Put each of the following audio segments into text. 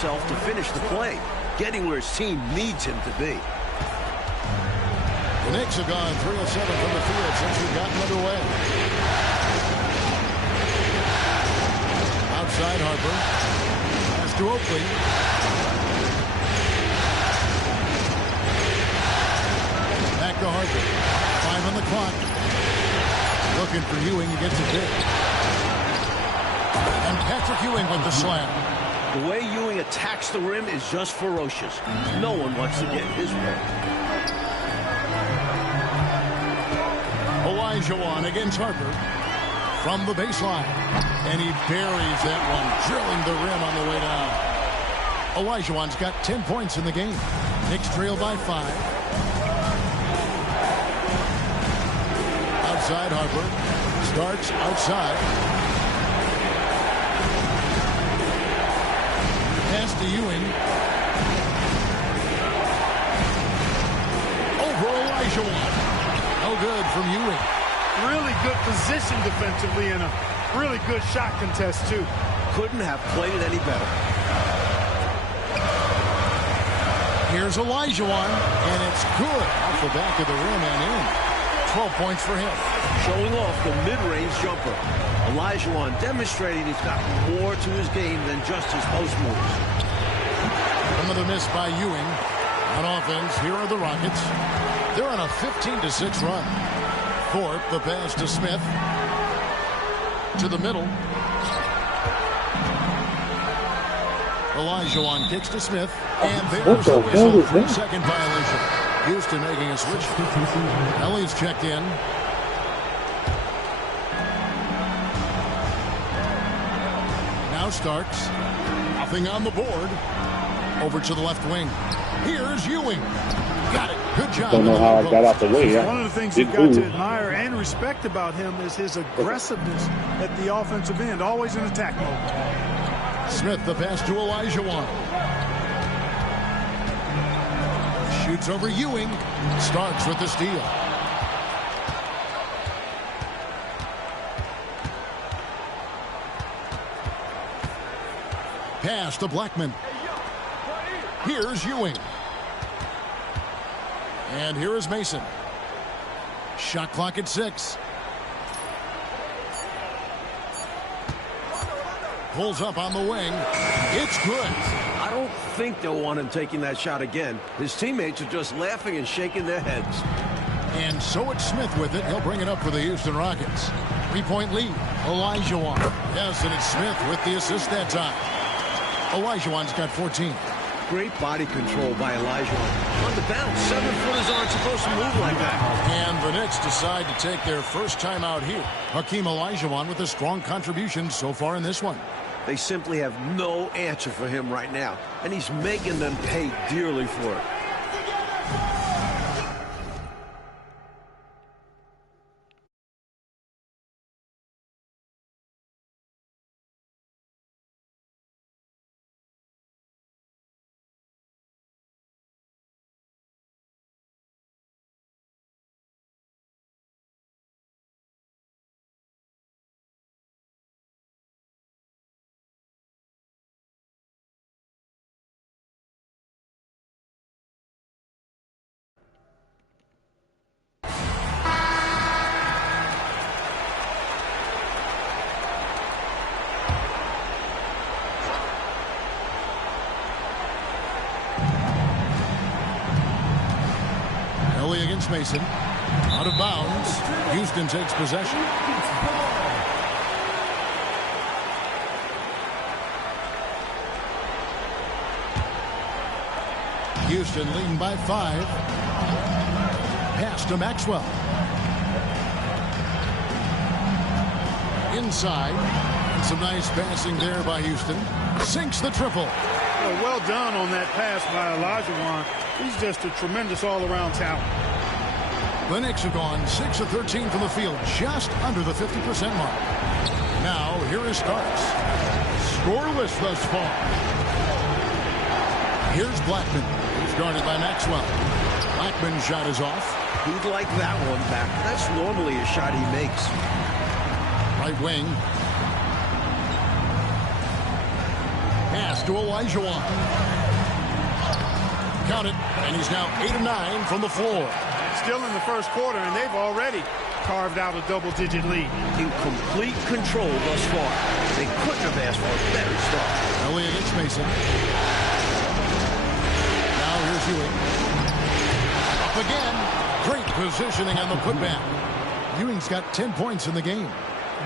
himself to finish the play, getting where his team needs him to be. The Knicks have gone 3 of 7 from the field since we've gotten underway. Outside Harper. Pass to Oakley. Back to Harper. 5 on the clock. Looking for Ewing. He gets it big. And Patrick Ewing with the slam. The way Ewing attacks the rim is just ferocious. No one wants to get in his way. Olajuwon against Harper from the baseline. And he buries that one, drilling the rim on the way down. Olajuwon's got 10 points in the game. Knicks trail by 5. Outside Harper. Starks outside. Pass to Ewing. Over Olajuwon. No good from Ewing. Really good position defensively and a really good shot contest, too. Couldn't have played it any better. Here's Olajuwon, and it's good off the back of the rim and in. 12 points for him. Showing off the mid-range jumper. Olajuwon demonstrating he's got more to his game than just his post moves. Another miss by Ewing. On offense, here are the Rockets. They're on a 15-6 run. Thorpe, the pass to Smith. To the middle. Olajuwon kicks to Smith. And there's the whistle. 3-second violation. Houston making a switch. Elliott's checked in. Now Starks. Nothing on the board. Over to the left wing. Here's Ewing. Got it. Good job. Don't know how I got out the way. One of the things you've got to admire and respect about him is his aggressiveness at the offensive end. Always in attack mode. Smith, the pass to Olajuwon. Shoots over Ewing. Starks with the steal. Pass to Blackman. Here's Ewing. And here is Mason. Shot clock at 6. Pulls up on the wing. It's good. I don't think they'll want him taking that shot again. His teammates are just laughing and shaking their heads. And so it's Smith with it. He'll bring it up for the Houston Rockets. 3-point lead. Olajuwon. Yes, and it's Smith with the assist that time. Olajuwon's got 14. Great body control by Olajuwon. On the bounce, 7-footers aren't supposed to move like that. And the Knicks decide to take their first time out here. Hakeem Olajuwon with a strong contribution so far in this one. They simply have no answer for him right now, and he's making them pay dearly for it. Against Mason. Out of bounds. Houston takes possession. Houston leading by 5. Pass to Maxwell. Inside. And some nice passing there by Houston. Sinks the triple. Well done on that pass by Olajuwon. He's just a tremendous all-around talent. The Knicks have gone 6 of 13 from the field, just under the 50% mark. Now, here is Starks. Scoreless thus far. Here's Blackman. He's guarded by Maxwell. Blackman's shot is off. He'd like that one back. That's normally a shot he makes. Right wing. Pass pass to Olajuwon. Count it, and he's now 8 of 9 from the floor. Still in the first quarter, and they've already carved out a double-digit lead. In complete control thus far. They couldn't have asked for a better start. Elliott against Mason. Now here's Ewing. Up again. Great positioning on the putback. Ewing's got 10 points in the game.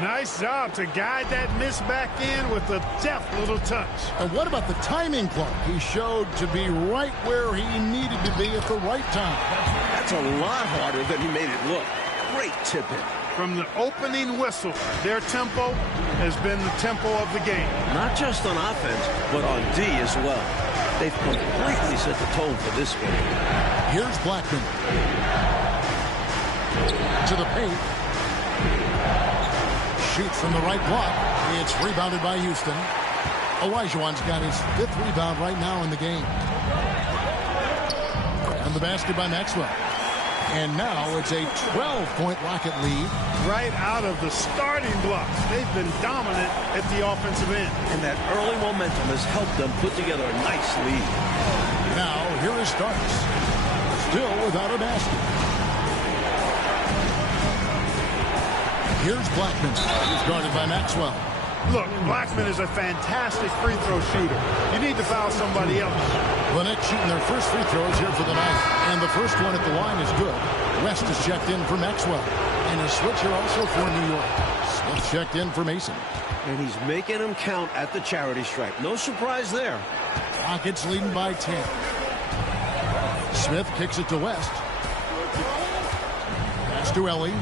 Nice job to guide that miss back in with a deft little touch. And what about the timing, Clark? He showed to be right where he needed to be at the right time. That's a lot harder than he made it look. Great tip-in. From the opening whistle, their tempo has been the tempo of the game. Not just on offense, but on D as well. They've completely set the tone for this game. Here's Blackman. To the paint. Shoots from the right block. It's rebounded by Houston. Olajuwon's got his 5th rebound right now in the game. And the basket by Maxwell. And now it's a 12-point Rocket lead. Right out of the starting blocks. They've been dominant at the offensive end. And that early momentum has helped them put together a nice lead. Now, here is Starks. Still without a basket. Here's Blackman. He's guarded by Maxwell. Look, Blackman is a fantastic free throw shooter. You need to foul somebody else. Lynette shooting their first free throws here for the night. And the first one at the line is good. West is checked in for Maxwell. And a switch here also for New York. Smith checked in for Mason. And he's making them count at the charity stripe. No surprise there. Rockets leading by 10. Smith kicks it to West. Pass to Ellie.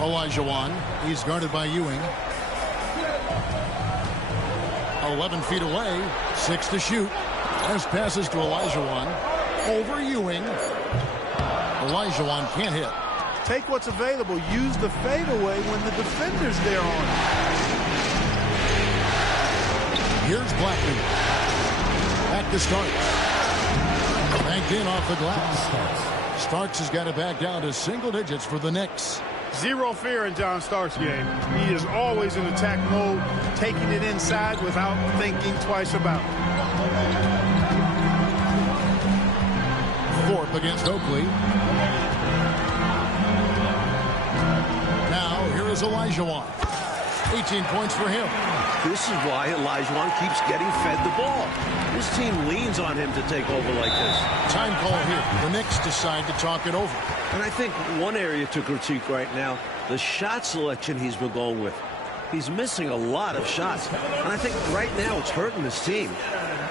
Olajuwon. He's guarded by Ewing. 11 feet away. 6 to shoot. As passes to Olajuwon. Over Ewing. Olajuwon can't hit. Take what's available. Use the fadeaway when the defender's there on it. Here's Blackman. Back to Starks. Banked in off the glass. Starks has got it back down to single digits for the Knicks. Zero fear in John Starks' game. He is always in attack mode, taking it inside without thinking twice about it. Thorpe against Oakley. Now, here is Olajuwon. 18 points for him. This is why Olajuwon keeps getting fed the ball. This team leans on him to take over like this. Time call here. The Knicks decide to talk it over. And I think one area to critique right now, the shot selection he's been going with. He's missing a lot of shots. And I think right now it's hurting this team.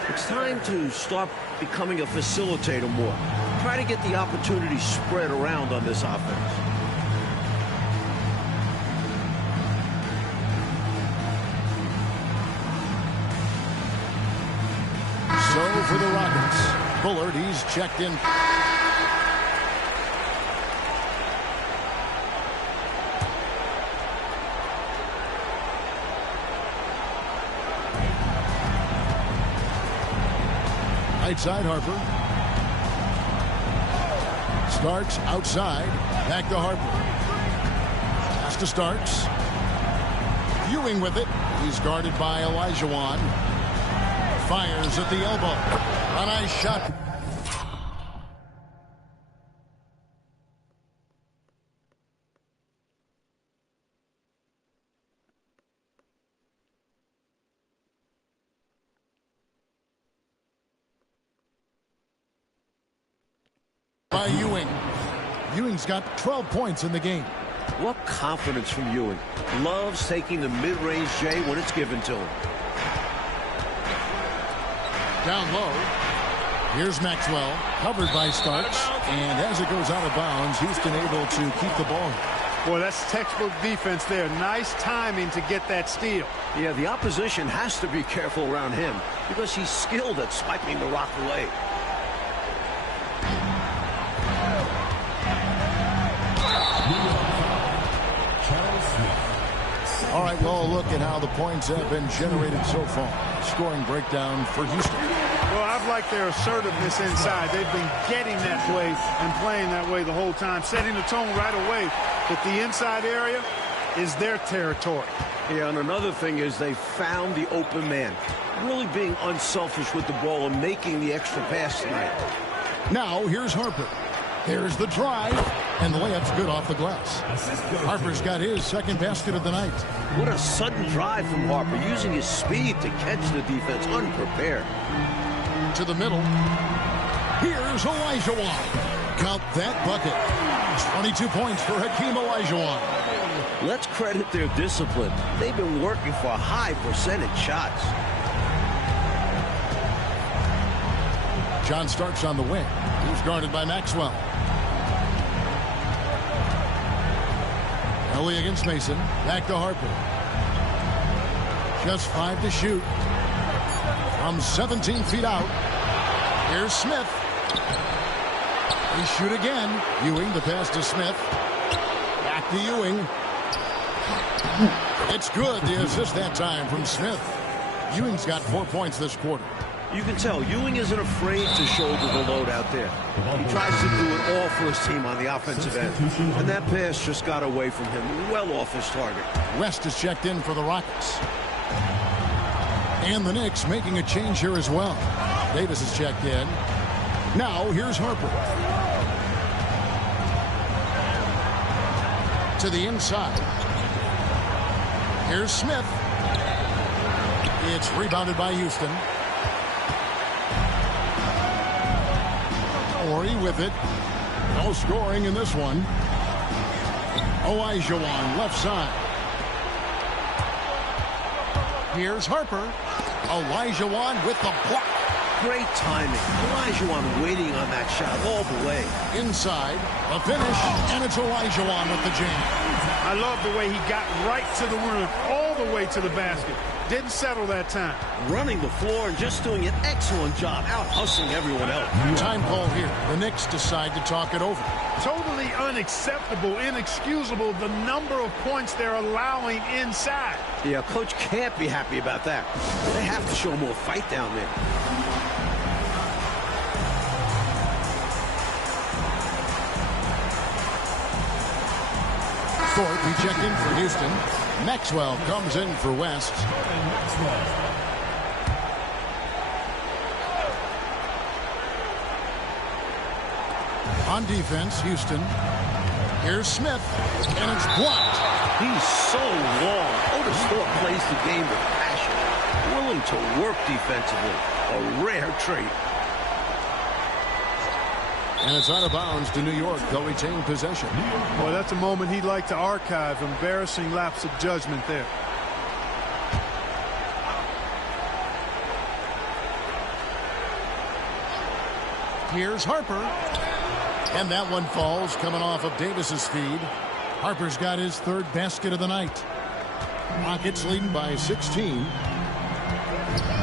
It's time to start becoming a facilitator more. Try to get the opportunity spread around on this offense. So for the Rockets, Bullard, he's checked in. Right side, Harper. Starks outside. Back to Harper. Pass to Starks. Ewing with it. He's guarded by Olajuwon. Fires at the elbow. A nice shot. By Ewing. Ewing's got 12 points in the game. What confidence from Ewing. Loves taking the mid-range J when it's given to him. Down low. Here's Maxwell, covered by Starks. And as it goes out of bounds, Houston able to keep the ball. Boy, that's textbook defense there. Nice timing to get that steal. Yeah, the opposition has to be careful around him because he's skilled at swiping the rock away. All right, well, look at how the points have been generated so far. Scoring breakdown for Houston. Well, I've liked their assertiveness inside. They've been getting that way and playing that way the whole time, setting the tone right away. But the inside area, is their territory. Yeah, and another thing is they found the open man. Really being unselfish with the ball and making the extra pass tonight. Now, here's Harper. There's the drive, and the layup's good off the glass. Harper's got his second basket of the night. What a sudden drive from Harper, using his speed to catch the defense unprepared. To the middle. Here's Olajuwon. Count that bucket. 22 points for Hakeem Olajuwon. Let's credit their discipline. They've been working for high percentage shots. John Starks on the wing. He's guarded by Maxwell. Ellie against Mason. Back to Harper. Just 5 to shoot. From 17 feet out. Here's Smith. They shoot again. Ewing, the pass to Smith. Back to Ewing. It's good. The assist that time from Smith. Ewing's got 4 points this quarter. You can tell Ewing isn't afraid to shoulder the load out there. He tries to do it all for his team on the offensive end. And that pass just got away from him, well off his target. West is checked in for the Rockets. And the Knicks making a change here as well. Davis is checked in. Now here's Harper. To the inside. Here's Smith. It's rebounded by Houston. Horry with it. No scoring in this one. Olajuwon left side. Here's Harper. Olajuwon with the block. Great timing. Olajuwon waiting on that shot all the way. Inside, a finish, and it's Olajuwon with the jam. I love the way he got right to the rim, all the way to the basket. Didn't settle that time. Running the floor and just doing an excellent job out-hustling everyone else. Time call here. The Knicks decide to talk it over. Totally unacceptable, inexcusable, the number of points they're allowing inside. Yeah, coach can't be happy about that. They have to show more fight down there. Thorpe, he checked in for Houston. Maxwell comes in for West. On defense, Houston. Here's Smith, and it's blocked. He's so long. Otis Thorpe plays the game with passion, willing to work defensively. A rare trait. And it's out of bounds to New York. They'll retain possession. Boy, that's a moment he'd like to archive. Embarrassing lapse of judgment there. Here's Harper. And that one falls, coming off of Davis's feed. Harper's got his third basket of the night. Rockets leading by 16.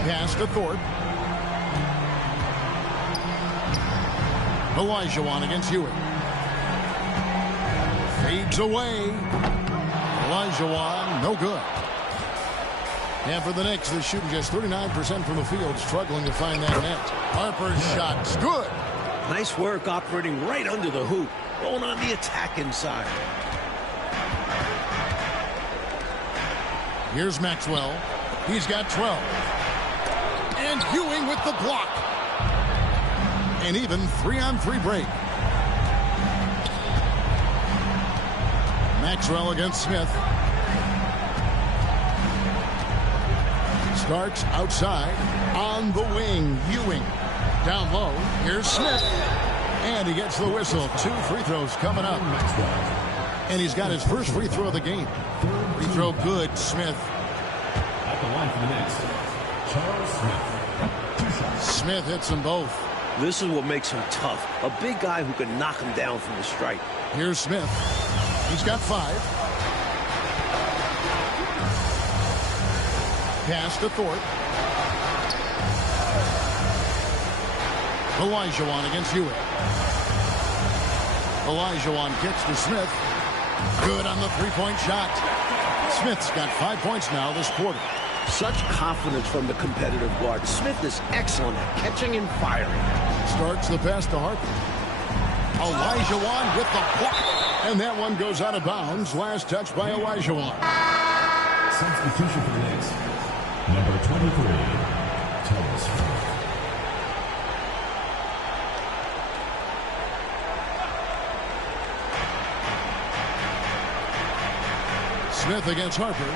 Pass to Thorpe. Olajuwon against Ewing. Fades away. Olajuwon, no good. And for the Knicks, they're shooting just 39% from the field, struggling to find that net. Harper's shot's good. Nice work operating right under the hoop, going on the attack inside. Here's Maxwell. He's got 12. And Ewing with the block. An even 3-on-3 break. Maxwell against Smith. Starks outside. On the wing, Ewing. Down low, here's Smith. And he gets the whistle. 2 free throws coming up. And he's got his first free throw of the game. Free throw good, Smith. At the line for the Knicks, Charles Smith. Smith hits them both. This is what makes him tough. A big guy who can knock him down from the strike. Here's Smith. He's got 5. Pass to Thorpe. Olajuwon against Ewing. Olajuwon kicks to Smith. Good on the three-point shot. Smith's got 5 points now this quarter. Such confidence from the competitive guard. Smith is excellent at catching and firing. Starts the pass to Harper. Olajuwon with the block. And that one goes out of bounds. Last touch by Olajuwon. Substitution for the Knicks. Number 23, Thomas Smith. Smith against Harper.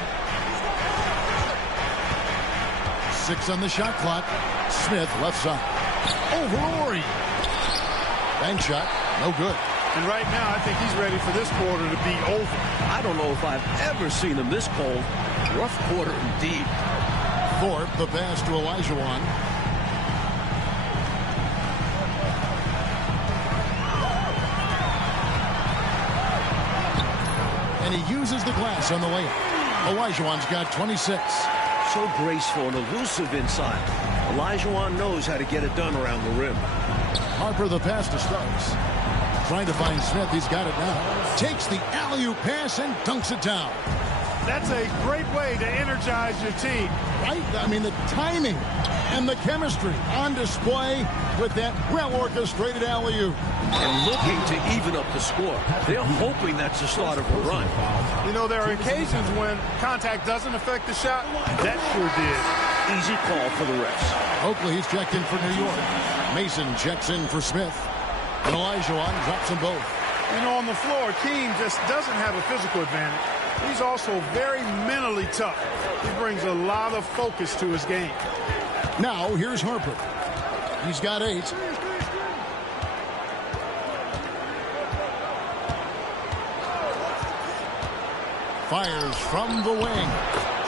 6 on the shot clock. Smith left side. Over Ori. Bank shot. No good. And right now, I think he's ready for this quarter to be over. I don't know if I've ever seen him this cold. Rough quarter indeed. Thorpe, the pass to Olajuwon. And he uses the glass on the layup. Olajuwon's got 26. So graceful and elusive inside. Olajuwon knows how to get it done around the rim. Harper the pass to Starks. Trying to find Smith. He's got it now. Takes the alley-oop pass and dunks it down. That's a great way to energize your team. Right? I mean, the timing and the chemistry on display with that well-orchestrated alley-oop. And looking to even up the score. They're hoping that's the start of a run. You know, there are occasions when contact doesn't affect the shot. That sure did. Easy call for the refs. Oakley, he's checked in for New York. Mason checks in for Smith. And Olajuwon drops them both. You know, on the floor, Keem just doesn't have a physical advantage. He's also very mentally tough. He brings a lot of focus to his game. Now, here's Harper. He's got 8. Fires from the wing.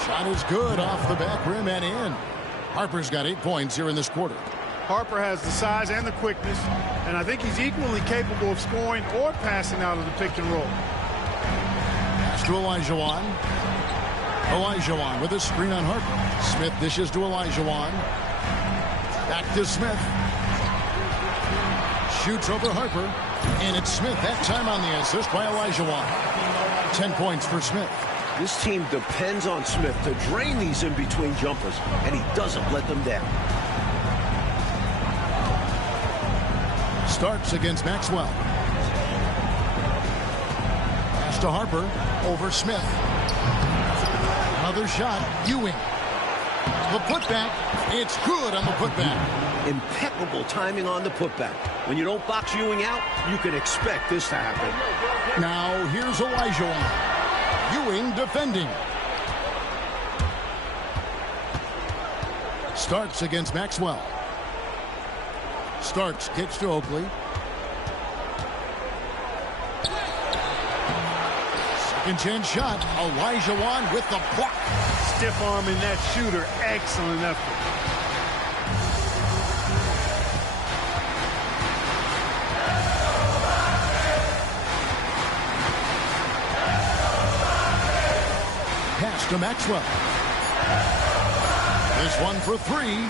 Shot is good off the back rim and in. Harper's got 8 points here in this quarter. Harper has the size and the quickness, and I think he's equally capable of scoring or passing out of the pick and roll. Pass to Olajuwon. Olajuwon with a screen on Harper. Smith dishes to Olajuwon. Back to Smith. Shoots over Harper. And it's Smith that time on the assist by Olajuwon. 10 points for Smith. This team depends on Smith to drain these in-between jumpers, and he doesn't let them down. Starks against Maxwell. Pass to Harper. Over Smith. Another shot. Ewing. The putback. It's good on the putback. Impeccable timing on the putback. When you don't box Ewing out, you can expect this to happen. Now here's Olajuwon. Ewing defending. Starks against Maxwell. Starks kicks to Oakley. Second chance shot. Olajuwon with the block. Stiff arming that shooter. Excellent effort. Pass to Maxwell. This one for 3.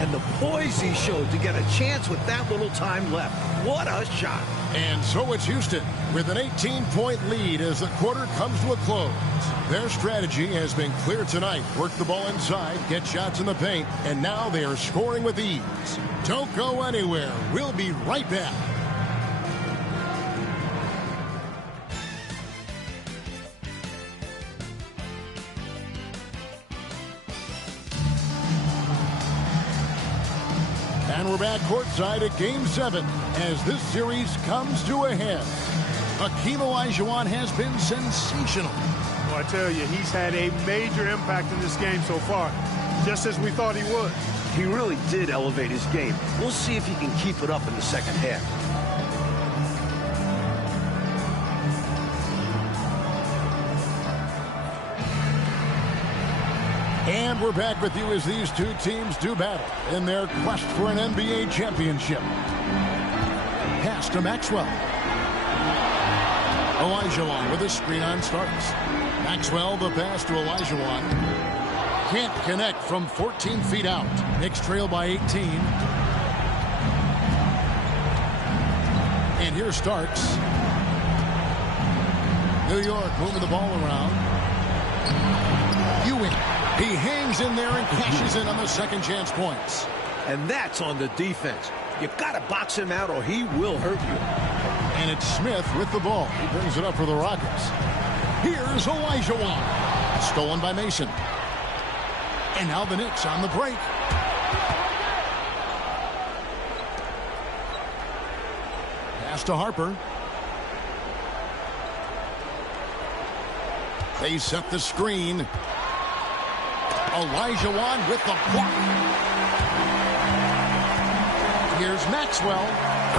And the poise he showed to get a chance with that little time left. What a shot. And so it's Houston with an 18-point lead as the quarter comes to a close. Their strategy has been clear tonight. Work the ball inside, get shots in the paint, and now they are scoring with ease. Don't go anywhere. We'll be right back. And we're back courtside at Game 7 as this series comes to a head. Hakeem Olajuwon has been sensational. Well, I tell you, he's had a major impact in this game so far, just as we thought he would. He really did elevate his game. We'll see if he can keep it up in the second half. And we're back with you as these two teams do battle in their quest for an NBA championship. Pass to Maxwell. Olajuwon with a screen on Starks. Maxwell the pass to Olajuwon. Can't connect from 14 feet out. Knicks trail by 18. And here's Starks. New York moving the ball around. Ewing. He hangs in there and cashes in on the second chance points. And that's on the defense. You've got to box him out or he will hurt you. And it's Smith with the ball. He brings it up for the Rockets. Here's Olajuwon. Stolen by Mason. And now the Knicks on the break. Pass to Harper. They set the screen. Olajuwon with the block. Here's Maxwell.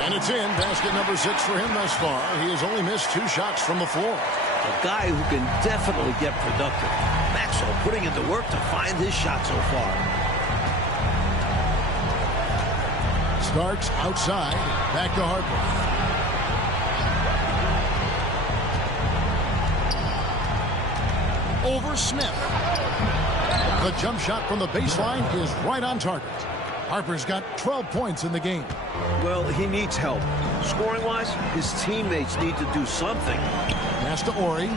And it's in. Basket number 6 for him thus far. He has only missed 2 shots from the floor. A guy who can definitely get productive. Maxwell putting in the work to find his shot so far. Starks outside. Back to Harper. Over Smith. The jump shot from the baseline is right on target. Harper's got 12 points in the game. Well, he needs help. Scoring-wise, his teammates need to do something. Pass to Ori.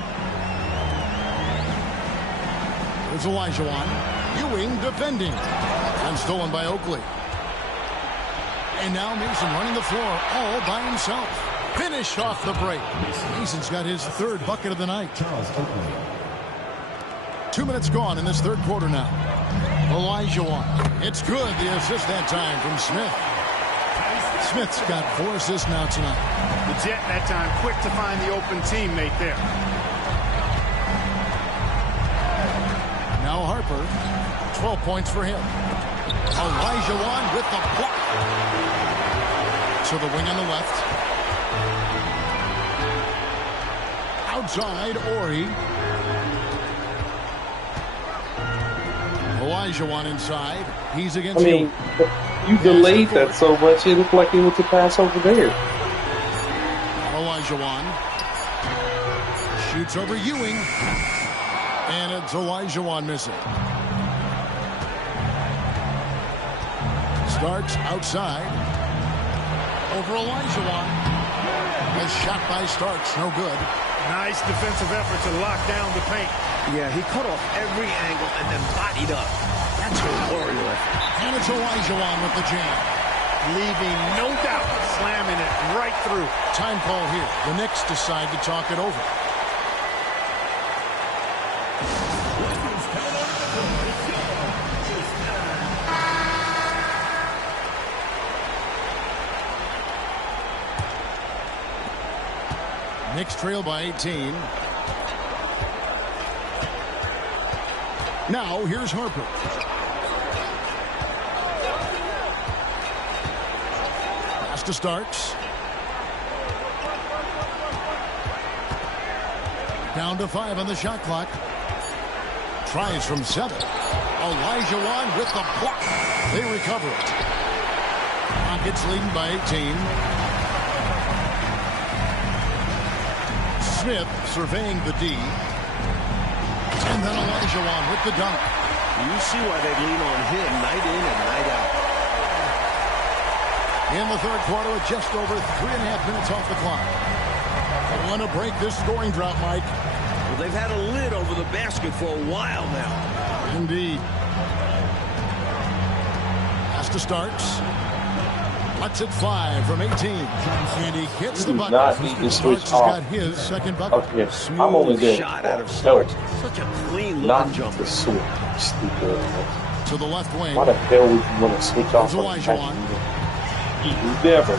There's Olajuwon. Ewing defending. And stolen by Oakley. And now Mason running the floor all by himself. Finish off the break. Mason's got his 3rd bucket of the night. Charles Oakley. 2 minutes gone in this 3rd quarter now. Olajuwon. It's good. The assist that time from Smith. Smith's got 4 assists now tonight. The Jet that time quick to find the open teammate there. Now Harper. 12 points for him. Olajuwon with the block. To the wing on the left. Outside Ori. Olajuwon inside. He's against you delayed that so much, it looked like it was a pass over there. Olajuwon shoots over Ewing. And it's Olajuwon missing. Starks outside. Over Olajuwon. A shot by Starks, no good. Nice defensive effort to lock down the paint. Yeah, he cut off every angle and then bodied up. That's a warrior effort. And it's Olajuwon with the jam. Leaving no doubt, slamming it right through. Time call here. The Knicks decide to talk it over. Knicks trail by 18. Now here's Harper. Pass to Starks. Down to 5 on the shot clock. Tries from 7. Olajuwon with the block. They recover it. Rockets leading by 18. Smith surveying the D. And then Olajuwon with the dunk. You see why they lean on him night in and night out. In the 3rd quarter with just over 3.5 minutes off the clock. They want to break this scoring drought, Mike. Well, they've had a lid over the basket for a while now. Indeed. Pass to Starks. Lets it fly from 18. And he hits the bucket. Not need to switch Starks has off. got his 2nd bucket. Okay, I'm only good. Shot out of No, Starks. Such a clean not looking jumper. the switch. Stupid. To the left wing. Why the hell would you want to switch off? Olajuwon. Never.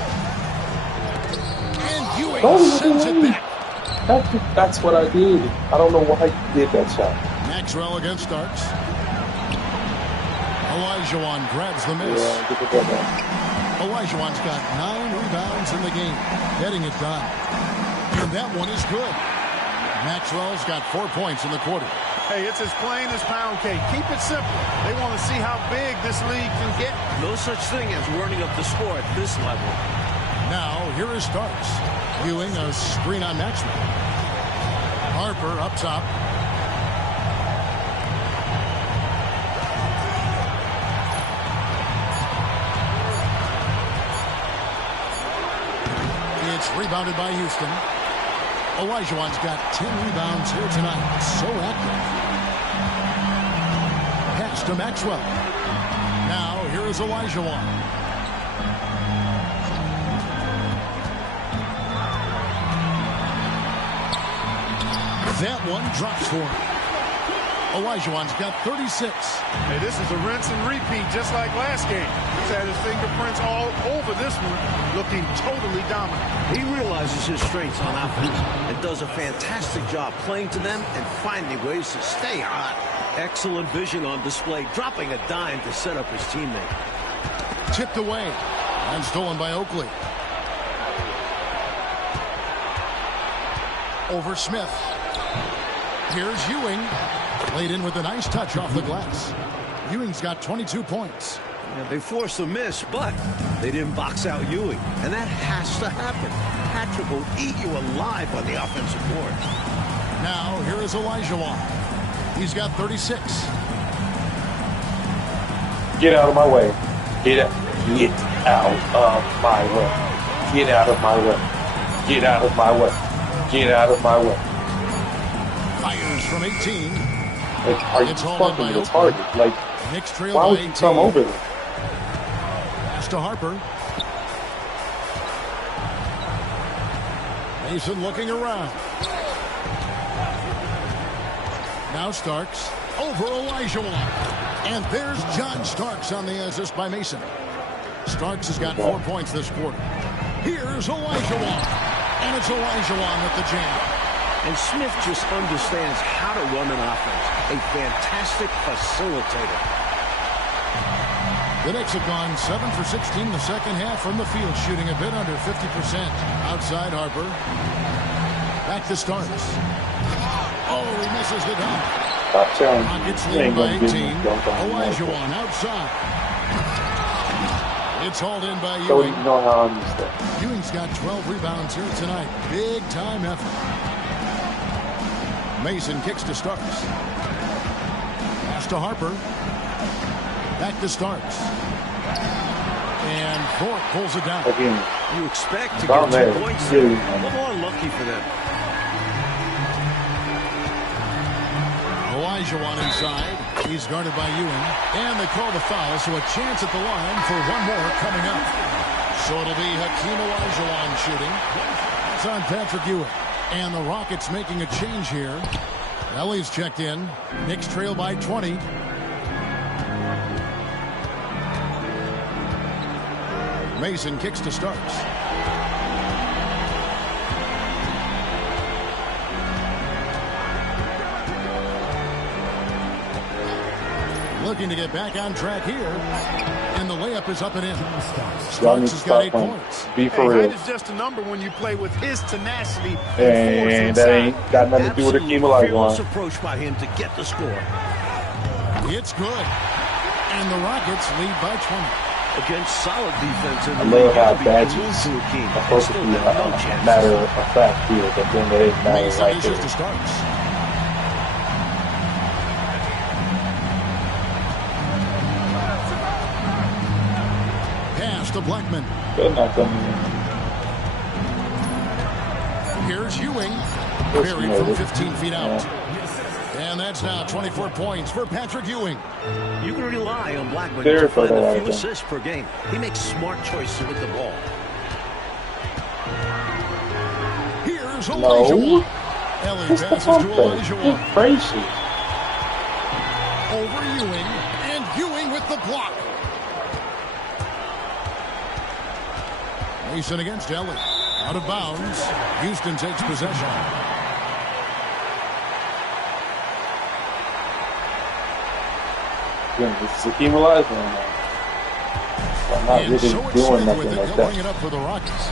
And Ewing Don't sends it even back. That's what I did. I don't know why you did that shot. Maxwell against Starks. Olajuwon grabs the miss. Yeah, get the ball back. Olajuwon's got 9 rebounds in the game, getting it done. And that one is good. Maxwell's got 4 points in the quarter. Hey, it's as plain as pound cake. Keep it simple. They want to see how big this league can get. No such thing as running up the score at this level. Now, here is Starks. Ewing a screen on Maxwell. Harper up top. It's rebounded by Houston. Olajuwon's got 10 rebounds here tonight. So active. Pass to Maxwell. Now here is Olajuwon. That one drops for him. Olajuwon's got 36. Hey, this is a rinse and repeat just like last game. He's had his fingerprints all over this one, looking totally dominant. He realizes his strengths on offense and does a fantastic job playing to them and finding ways to stay hot. Excellent vision on display, dropping a dime to set up his teammate. Tipped away and stolen by Oakley. Over Smith. Here's Ewing. Laid in with a nice touch off the glass. Ewing's got 22 points. Yeah, they forced a miss, but they didn't box out Ewing. And that has to happen. Patrick will eat you alive on the offensive board. Now, here is Olajuwon. He's got 36. Get out of my way. Get out of my way. Get out of my way. Get out of my way. Get out of my way. Fires from 18. Like, are you fucking retarded? Like, why would you come over there? Pass to Harper. Mason looking around. Now Starks over Olajuwon. And there's John Starks on the assist by Mason. Starks has got 4 points this quarter. Here's Olajuwon. And it's Olajuwon with the jam. And Smith just understands how to run an offense. A fantastic facilitator. The Knicks have gone 7 for 16 the second half from the field, shooting a bit under 50%. Outside Harper. Back to Starks. Oh, he misses the dunk. Stop telling Rockets me. lead by 18. Olajuwon outside. It's hauled in by So Ewing. you know how I'm used to. Ewing's got 12 rebounds here tonight. Big time effort. Mason kicks to Starks. Pass to Harper. Back to Starks. And Thorpe pulls it down. Again, You expect to About get 2 there. points Dude, there. man. A little unlucky for them. Olajuwon inside. He's guarded by Ewing. And they call the foul, so a chance at the line for one more coming up. So it'll be Hakeem Olajuwon shooting. It's on Patrick Ewing. And the Rockets making a change here. Ellie's checked in. Knicks trail by 20. Mason kicks to Starks. Looking to get back on track here. And the layup is up and in. Y'all need Starks to has got stop 8 playing. points. Be for Hey, real. height is just a number when you play with his tenacity and force And that ain't inside. got nothing to do with Absolute Hakeem fearless Olajuwon. approach by him to get the score. It's good. And the Rockets lead by 20. Against solid defense in I the love league, how it'll be badges glued to Hakeem. are supposed to Still be have no a chance. matter of fact here, but then they didn't matter Mason right dishes there. to Starks. Pass to Blackman. They're not coming in. Here's Ewing. Yes, Buried no, from this- 15 feet out. yeah. And that's now 24 points for Patrick Ewing. You can rely on Blackman There to for find the a few right assists per game. He makes smart choices with the ball. Here's No. Olajuwon. Ellie What's the passes pump to thing? Olajuwon. You're crazy. Over Ewing. And Ewing with the block. Mason against Ellie. Out of bounds. Houston takes possession. Again, this is Hakeem Olajuwon now. I'm not And really so it's doing Smith nothing with it. like He'll that. bring it up for the Rockets.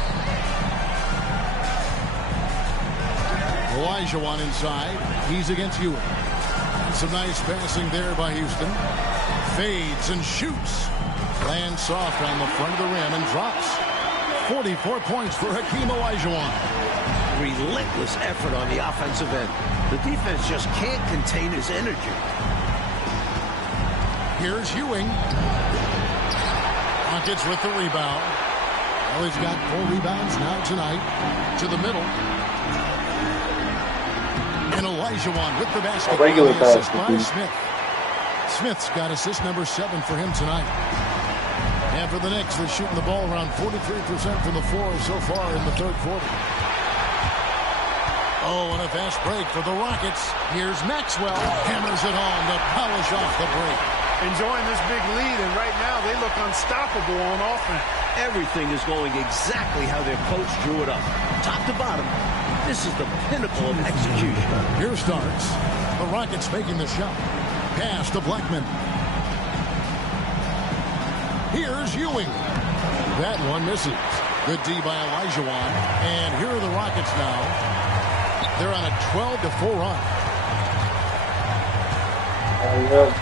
Olajuwon inside. He's against Ewing. And some nice passing there by Houston. Fades and shoots. Lands soft on the front of the rim and drops. 44 points for Hakeem Olajuwon. Relentless effort on the offensive end. The defense just can't contain his energy. Here's Ewing. Rockets with the rebound. Well, he's got 4 rebounds now tonight. To the middle. And Olajuwon with the basket. A regular The assist basket, by dude. Smith. Smith's got assist number 7 for him tonight. And for the Knicks, they're shooting the ball around 43% from the floor so far in the third quarter. Oh, and a fast break for the Rockets. Here's Maxwell. Hammers it home to polish off the break. Enjoying this big lead, and right now they look unstoppable on offense. Everything is going exactly how their coach drew it up. Top to bottom, this is the pinnacle of execution. Here starts the Rockets making the shot. Pass to Blackman. Here's Ewing. That one misses. Good D by Olajuwon. And here are the Rockets now. They're on a 12-4 run.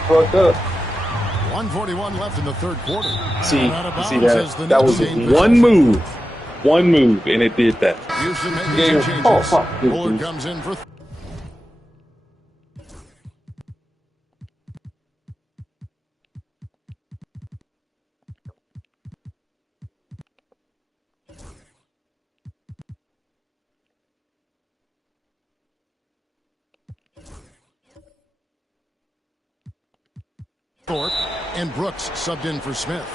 Fucked up. 1:41 left in the third quarter. See that? That was one move. One move, and it did that. Houston making some changes. Bullard comes in for... And Brooks subbed in for Smith.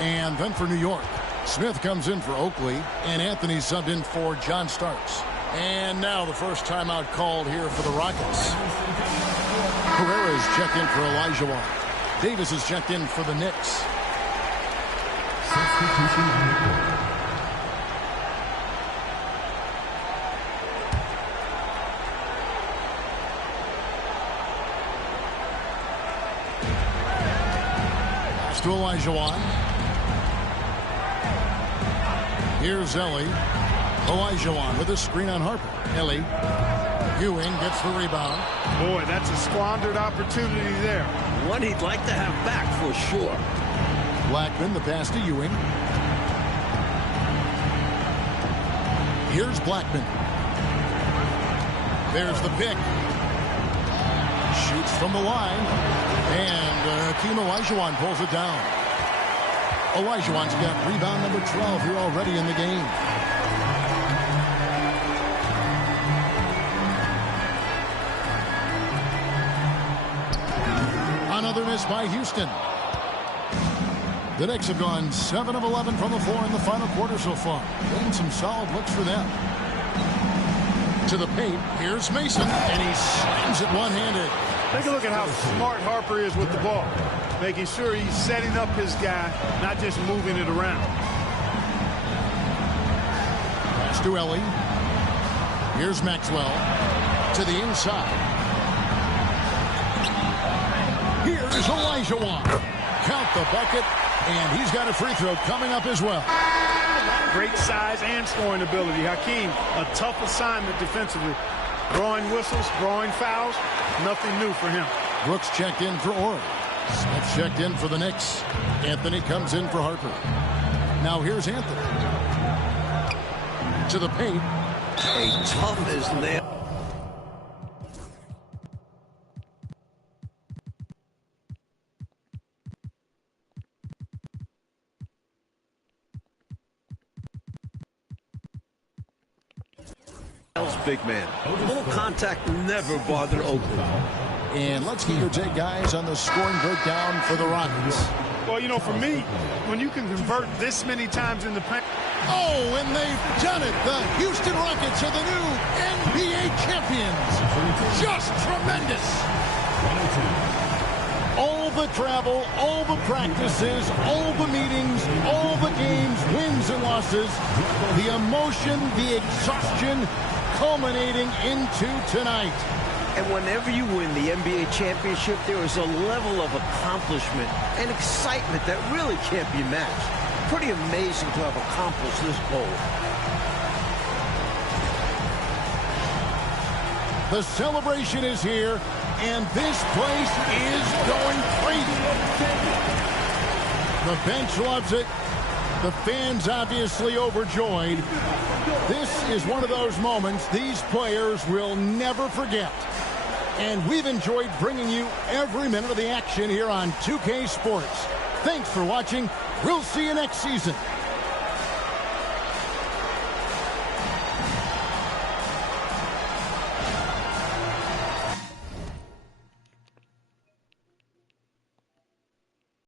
And then for New York, Smith comes in for Oakley, and Anthony subbed in for John Starks. And now the first timeout called here for the Rockets. Herrera's checked in for Olajuwon. Davis is checked in for the Knicks. Substitution on the court. To Olajuwon. Here's Ellie. Olajuwon with a screen on Harper. Ellie. Ewing gets the rebound. Boy, that's a squandered opportunity there. One he'd like to have back for sure. Blackman, the pass to Ewing. Here's Blackman. There's the pick. Shoots from the line. And Hakeem Olajuwon pulls it down. Olajuwon's got rebound number 12 here already in the game. Another miss by Houston. The Knicks have gone 7 of 11 from the floor in the final quarter so far. Getting some solid looks for them. To the paint, here's Mason, and he slams it one-handed. Take a look at how smart Harper is with the ball, making sure he's setting up his guy, not just moving it around. Pass to Ellie. Here's Maxwell to the inside. Here's Olajuwon. Count the bucket, and he's got a free throw coming up as well. Great size and scoring ability. Hakeem, a tough assignment defensively. Drawing whistles, drawing fouls, nothing new for him. Brooks checked in for Orr. Smith checked in for the Knicks. Anthony comes in for Harper. Now here's Anthony. To the paint. A tough as nails. Big man. A little contact never bothered Oakley. And let's get your take, guys, on the scoring breakdown for the Rockets. Well, you know, for me, when you can convert this many times in the paint. Oh, and they've done it. The Houston Rockets are the new NBA champions. Just tremendous. All the travel, all the practices, all the meetings, all the games, wins and losses, the emotion, the exhaustion, culminating into tonight. And whenever you win the NBA championship, there is a level of accomplishment and excitement that really can't be matched. Pretty amazing to have accomplished this goal. The celebration is here, and this place is going crazy. The bench loves it. The fans obviously overjoyed. This is one of those moments these players will never forget. And we've enjoyed bringing you every minute of the action here on 2K Sports. Thanks for watching. We'll see you next season.